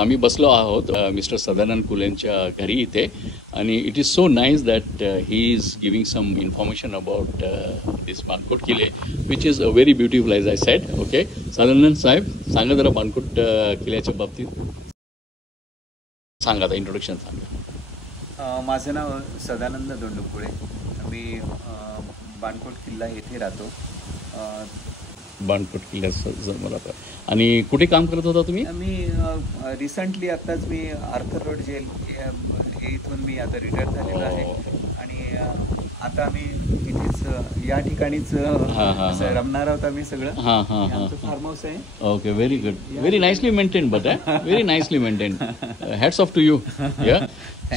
आम्ही बसलो आहोत मिस्टर सदानंद कुलेंच्या घरी इथे आणि it is so nice that he is giving some information about this Bankot किले which is a very beautiful as I said. Okay, Sadanand साहेब सांगा जरा बानकोट किल्ल्याच्या बाबतीत सांगा, आता इंट्रोडक्शन सांगा. माझं नाव सदानंद दोंडुपुळे. मी बानकोट किल्ला येथे राहतो. बानकोट किल्ल्याचं मला आणि कुठे काम करत होता तुम्ही? मी रिसेंटली आत्ताच मी आर्थर रोड जेल इथून मी आता रिटायर झालेलो आहे आणि आता आम्ही इथेच या ठिकाणीच रमणार आहोत आम्ही सगळं. आमचं फार्म हाऊस आहे. Okay, very good, very nicely maintain, but very nicely maintain. Hats off to you. या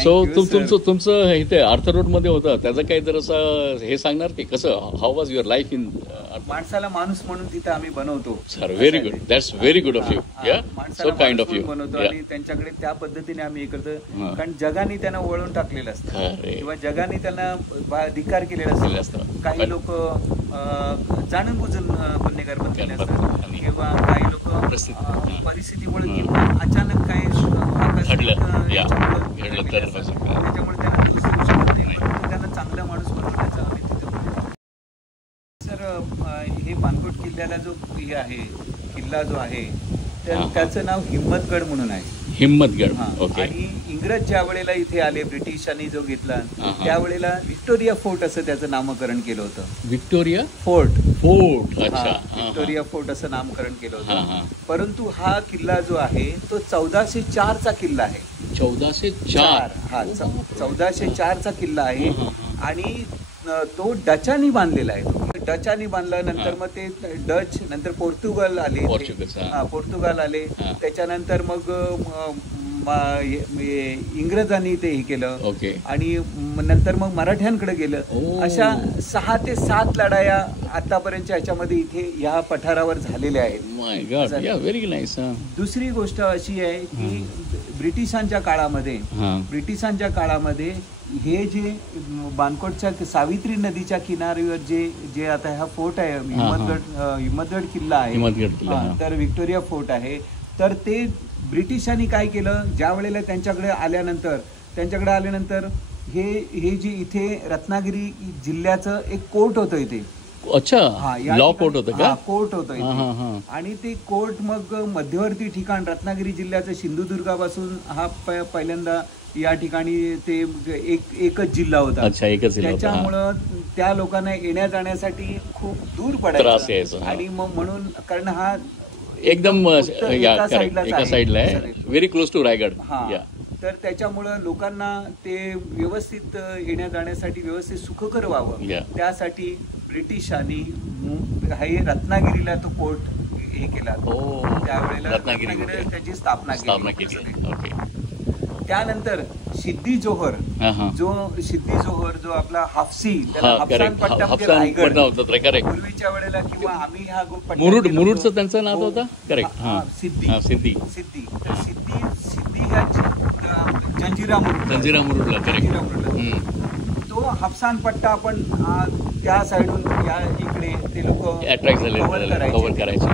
सो तुमचं इथे आर्थर रोड मध्ये होतं, त्याचं काही जर असं हे सांगणार की कसं, how was your life in? माणसाला माणूस म्हणून तिथं आम्ही बनवतो. Sir, very good, that's very good of you. या सो काइंड ऑफ यू. बनवतो आणि त्यांच्याकडे त्या पद्धतीने आम्ही हे करतो, कारण जगाने त्यांना वळून टाकलेलं असतं किंवा जगाने त्यांना धिक्कार केलेला असतं. काही लोक जाणून बुजून गुन्हेगार बनलेले असतात किंवा काही लोक परिस्थितीमुळे किंवा अचानक काही त्याच्यामुळे त्यांना दुसरी गोष्ट होते, परंतु त्यांना चांगला माणूस बनवण्याचा आम्ही तिथे. सर, हे बानकोट किल्ल्याला जो हे आहे, किल्ला जो आहे तर त्याचं नाव हिम्मतगड म्हणून आहे. हिम्मतगड. ओके. आणि इंग्रज ज्या वेळेला इथे आले, ब्रिटिशांनी जो घेतला त्यावेळेला व्हिक्टोरिया फोर्ट असं त्याचं नामकरण केलं होतं. Victoria fort. अच्छा, व्हिक्टोरिया फोर्ट असं नामकरण केलं होतं. परंतु हा किल्ला जो आहे तो 1404 चा किल्ला आहे. 1404. हा 1404 चा किल्ला आहे आणि तो डचांनी बांधलेला आहे. डचांनी बांधला, नंतर मग ते डच, नंतर पोर्तुगाल आले. पोर्तुगाल आले, त्याच्यानंतर मग इंग्रजांनी ते हे केलं. ओके. आणि नंतर मग मराठ्यांकडे गेलं. अशा 6 ते 7 लढाया आतापर्यंतच्या ह्याच्यामध्ये इथे या पठारावर झालेल्या आहेत. Very nice. दुसरी गोष्ट अशी आहे की ब्रिटिशांच्या काळामध्ये हे जे बानकोटच्या सावित्री नदीच्या किनाऱ्यावर जे आता हा फोर्ट आहे, हिम्मतगड किल्ला आहे, तर व्हिक्टोरिया फोर्ट आहे. तर ते ब्रिटिशांनी काय केलं, ज्या वेळेला त्यांच्याकडे आल्यानंतर हे जे इथे रत्नागिरी जिल्ह्याचं एक कोर्ट होतं इथे. अच्छा, लॉ कोर्ट होतं का? कोर्ट होतं इथे. आणि ते कोर्ट मग मध्यवर्ती ठिकाण रत्नागिरी जिल्ह्याचं सिंधुदुर्गापासून हा पहिल्यांदा या ठिकाणी ते एकच जिल्हा होता. अच्छा, एकच जिल्हा. त्याच्यामुळं त्या लोकांना येण्या जाण्यासाठी खूप दूर पडायचं आणि मग म्हणून, कारण हा एकदम एका साईडला आहे, व्हेरी क्लोज टू रायगड. तर त्याच्यामुळं लोकांना ते व्यवस्थित येण्या जाण्यासाठी व्यवस्थित सुखकर व्हावं, त्यासाठी ब्रिटिशांनी हे रत्नागिरीला तो कोर्ट हे केला. त्यावेळेला रत्नागिरीला त्याची स्थापना केली. त्यानंतर सिद्दी जोहर जो आपला हाफसी, पूर्वीच्या वेळेला किंवा आम्ही ह्या मुरुडचं त्यांचं नाव होतं. करेक्ट. सिद्दी ह्या जंजिरा मुरुडला. करेक्ट. तो हाफसान पट्टा आपण त्या साईडून या इकडे ते लोक अट्रॅक्ट झाले, कव्हर करायचे.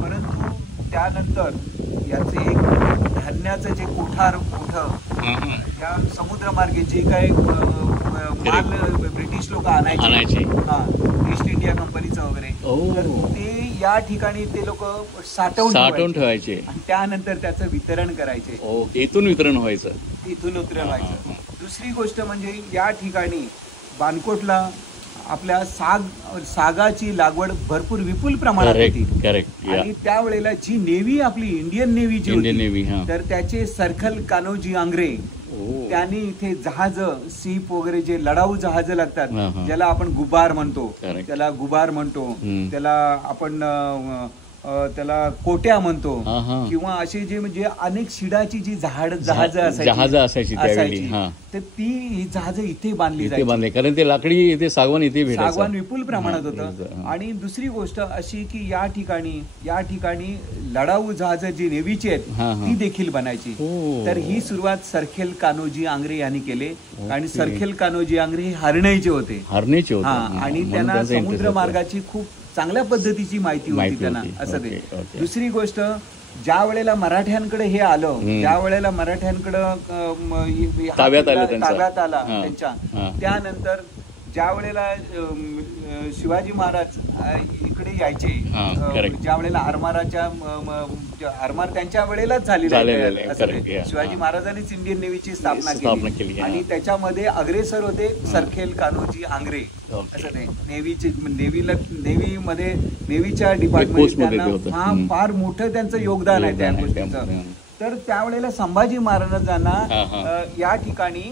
परंतु त्यानंतर याचे एक धान्याचं जे कोठार मोठं त्या समुद्रमार्गे जे काही माल ब्रिटिश लोक आणायचे, ईस्ट इंडिया कंपनीचं वगैरे, तर ते या ठिकाणी ते लोक साठवून ठेवायचे आणि त्यानंतर त्याचं वितरण करायचे. इथून वितरण व्हायचं. दुसरी गोष्ट म्हणजे या ठिकाणी बानकोटला आपल्या सागाची लागवड भरपूर विपुल प्रमाणात होती. करेक्ट. आणि त्यावेळेला जी नेव्ही, आपली इंडियन नेव्ही जी होती, तर त्याचे सरखेल कान्होजी आंग्रे त्यांनी इथे जहाज, सीप वगैरे जे लढाऊ जहाज लागतात, ज्याला आपण गुबार म्हणतो, त्याला आपण त्याला कोट्या म्हणतो, किंवा असे जे म्हणजे अनेक शिडाची जी जहाज असायची तर ती जहाज इथे बांधली जायची, कारण ते लाकडी इथे सागवान विपुल प्रमाणात होतं. आणि दुसरी गोष्ट अशी की या ठिकाणी लढाऊ जहाज जी नेव्हीची आहेत ती देखील बनायची. तर ही सुरुवात सरखेल कान्होजी आंग्रे यांनी केले. आणि सरखेल कान्होजी आंग्रे हे हरणेचे होते. आणि त्यांना समुद्र मार्गाची खूप चांगल्या पद्धतीची माहिती होती त्यांना. असं ते. दुसरी गोष्ट ज्या वेळेला मराठ्यांकडे हे आलं, ज्या वेळेला मराठ्यांकडं ताब्यात आला त्यांच्या, त्यानंतर ज्या वेळेला शिवाजी महाराज इकडे यायचे, ज्या वेळेला आरमार त्यांच्या वेळेलाच झालेला, शिवाजी महाराजांनीच इंडियन नेव्हीची स्थापना केली आणि त्याच्यामध्ये अग्रेसर होते सरखेल, कान्होजी, आंग्रे असं ते नेव्हीच्या डिपार्टमेंट फार मोठं त्यांचं योगदान आहे त्या गोष्टीचं. तर त्यावेळेला संभाजी महाराजांना या ठिकाणी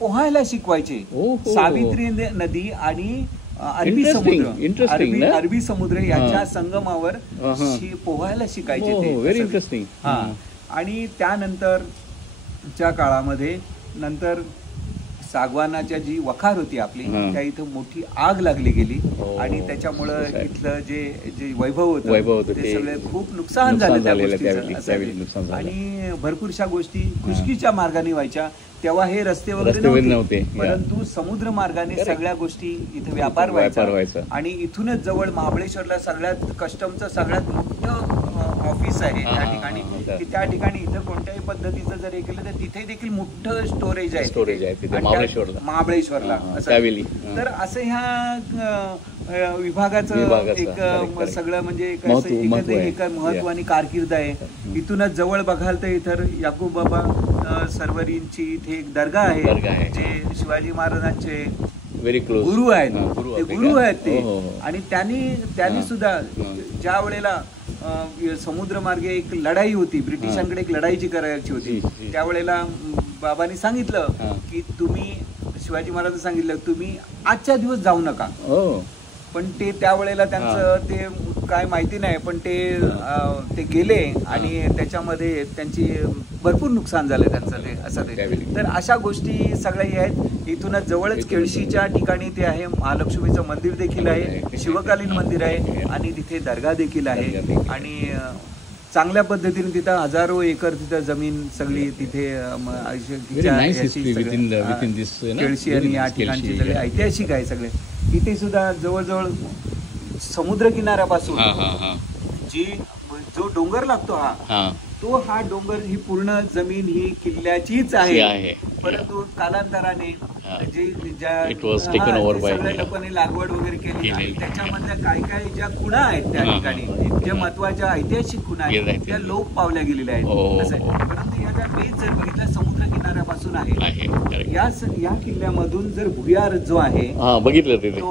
पोहायला शिकवायचे. सावित्री नदी आणि अरबी समुद्र याच्या संगमावर पोहायला शिकायचे ते. Very interesting. आणि त्यानंतरच्या काळामध्ये नंतर सागवानाच्या जी वखार होती आपली, त्या इथं मोठी आग लागली गेली आणि त्याच्यामुळं इथलं जे वैभव होतं ते सगळे खूप नुकसान झालं त्या गोष्टीचं. आणि भरपूरशा गोष्टी खुशकीच्या मार्गाने व्हायच्या. तेव्हा हे रस्ते वगैरे नव्हते, परंतु समुद्र मार्गाने सगळ्या गोष्टी इथे व्यापार व्हायचा. आणि इथूनच जवळ महाबळेश्वरला सगळ्यात कस्टमचं सगळ्यात मोठं ऑफिस आहे त्या ठिकाणी, की त्या ठिकाणी इथं कोणत्याही पद्धतीचं जर हे केलं तर तिथे देखील मोठं स्टोरेज आहे महाबळेश्वरला. तर असं ह्या विभागाचं एक सगळं म्हणजे एक महत्व आणि कारकीर्द आहे. इथूनच जवळ बघाल तर इथं याकूब बाबा सरवरींची इथे एक दर्गा आहे, जे शिवाजी महाराजांचे गुरु आहेत. ते गुरु आहेत ते. आणि त्यांनी सुद्धा ज्या वेळेला समुद्रमार्गे एक लढाई होती, ब्रिटिशांकडे एक लढाईची करायची होती, त्यावेळेला बाबांनी सांगितलं की तुम्ही, शिवाजी महाराज सांगितलं तुम्ही आजच्या दिवस जाऊ नका. पण ते त्यावेळेला त्यांचं ते काय माहिती नाही, पण ते गेले आणि त्याच्यामध्ये त्यांची भरपूर नुकसान झालं त्यांचं ते असं ते. तर अशा गोष्टी सगळ्या आहेत. इथूनच जवळच केळशीच्या ठिकाणी ते आहे, महालक्ष्मीचं मंदिर देखील आहे, शिवकालीन मंदिर आहे आणि तिथे दर्गा देखील आहे. आणि चांगल्या पद्धतीने तिथं हजारो एकर तिथं जमीन सगळी तिथे केळशी आणि या ठिकाणची सगळे ऐतिहासिक आहे सगळे. इथे सुद्धा जवळजवळ समुद्र किनाऱ्यापासून जो डोंगर लागतो हा डोंगर ही पूर्ण जमीन ही किल्ल्याचीच आहे. परंतु कालांतराने सगळ्या लोकांनी लागवड वगैरे केली आणि त्याच्यामधल्या काय ज्या खुणा आहेत त्या ठिकाणी, ज्या महत्वाच्या ऐतिहासिक खुणा आहेत त्या लोप पावल्या गेलेल्या आहेत. परंतु याचा बेस जर बघितला समुद्र किनाऱ्यापासून आहे. या किल्ल्यामधून जर भुयार जो आहे बघितलं तो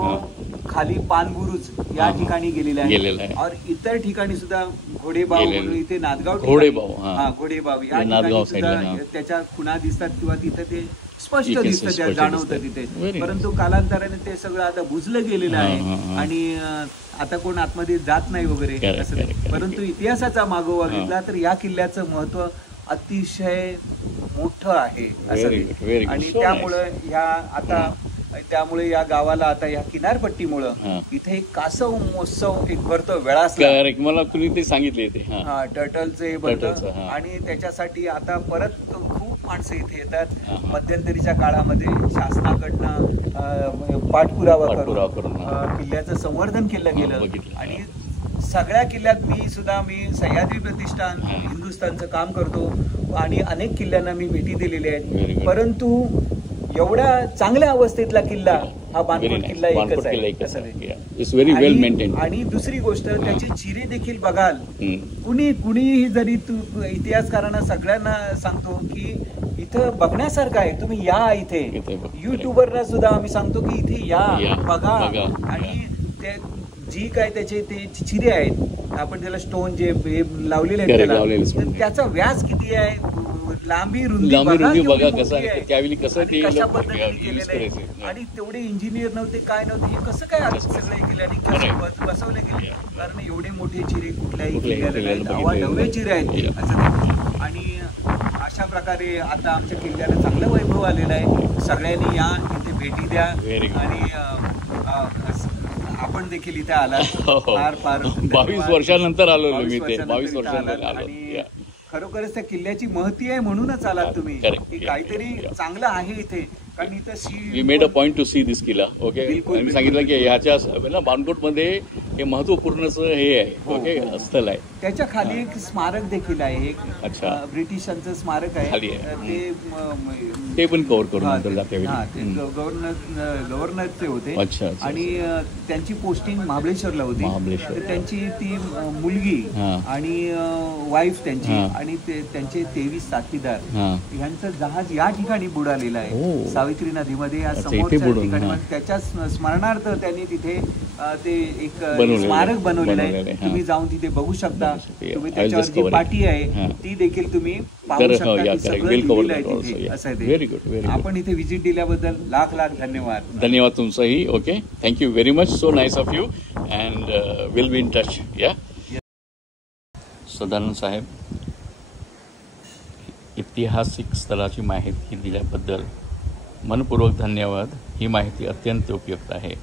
खाली पानबुरुज या ठिकाणी गेलेला आहे. और इतर ठिकाणी सुद्धा घोडेबाव, इथे नांदगाव घोडेबाव या ठिकाणी सुद्धा त्याच्या खुणा दिसतात किंवा तिथे ते स्पष्ट दिसतं, जाणवतं तिथे. परंतु कालांतराने ते सगळं आता बुजलं गेलेलं आहे आणि आता कोण आतमध्ये जात नाही वगैरे असं. परंतु इतिहासाचा मागोवा घेतला तर या किल्ल्याचं महत्व अतिशय मोठं आहे असं. आणि त्यामुळे या गावाला आता या किनारपट्टीमुळं इथे एक कासव महोत्सव एक भरतो वेळासला. मला तुम्ही ते सांगितले ते टर्टलचे भरतं. आणि त्याच्यासाठी आता परत खूप माणसं इथे येतात. मध्यंतरीच्या काळामध्ये शासनाकडनं पाठपुरावा करून किल्ल्याचं संवर्धन केलं गेलं. आणि सगळ्या किल्ल्यात मी सह्याद्री प्रतिष्ठान हिंदुस्थानचं काम करतो आणि अनेक किल्ल्यांना मी भेटी दिलेल्या आहेत. परंतु एवढ्या चांगल्या अवस्थेतला किल्ला हा बाणकोट किल्ला एकच आहे. आणि दुसरी गोष्ट त्याचे चिरे देखील बघाल, कुणीही जरी इतिहासकारांना सगळ्यांना सांगतो की इथं बघण्यासारखं आहे, तुम्ही या इथे. युट्यूबरना सुद्धा आम्ही सांगतो की इथे या बघा. आणि ते जी काय त्याचे ते चिरे आहेत, आपण त्याला स्टोन जे लावलेले आहेत त्याचा व्यास किती आहे, लांबी रुंदी बघा कसं कशा पद्धतीने केलेलं आहे. आणि तेवढे इंजिनियर नव्हते, काय नव्हते, हे कसं काय सगळं केलं आणि बसवले गेले. कारण एवढे मोठे चिरे कुठल्याही किल्ल्याला अवाढव्य चिरे आहेत असं. आणि अशा प्रकारे आता आमच्या किल्ल्याला चांगलं वैभव आलेलं आहे. सगळ्यांनी या इथे भेटी द्या. आणि आपण देखील इथे आला. फार 22 वर्षानंतर आलो मी ते. 22 वर्षानंतर आलो. आणि खरोखरच त्या किल्ल्याची महती आहे म्हणूनच आलात तुम्ही, की काहीतरी चांगलं आहे इथे. कारण इथं we made a point to see this किल्ला. ओके, मी सांगितलं की ह्याच्या बाणकोट मध्ये हे महत्वपूर्णच हे आहे. ओके, स्थळ आहे. त्याच्या खाली एक स्मारक देखील आहे, एक अच्छा, ब्रिटिशांचं स्मारक आहे खाली आहे. ते पण कव्हर करून गव्हर्नरचे होते. अच्छा, आणि त्यांची पोस्टिंग महाबळेश्वरला होती. त्यांची ती मुलगी आणि वाईफ त्यांची आणि त्यांचे 23 साथीदार ह्यांचं जहाज या ठिकाणी बुडालेलं आहे, सावित्री नदीमध्ये. या समोरच्या ठिकाणी त्याच्या स्मरणार्थ त्यांनी तिथे ते एक स्मारक बनवलेलं आहे. तुम्ही जाऊन तिथे बघू शकता. तुम्ही त्याच्यावर जी पाटी आहे ती देखील तुम्ही पाहू शकता. सगळं लिहिलेलं आहे तिथे. असं आहे ते. Very good. आपण इथे व्हिजिट दिल्याबद्दल लाख लाख धन्यवाद. धन्यवाद तुमचंही. Okay, thank you very much. So nice of you and will be in touch. या सदानंद साहेब, ऐतिहासिक स्थळाची माहिती दिल्याबद्दल मनपूर्वक धन्यवाद. ही माहिती अत्यंत उपयुक्त आहे.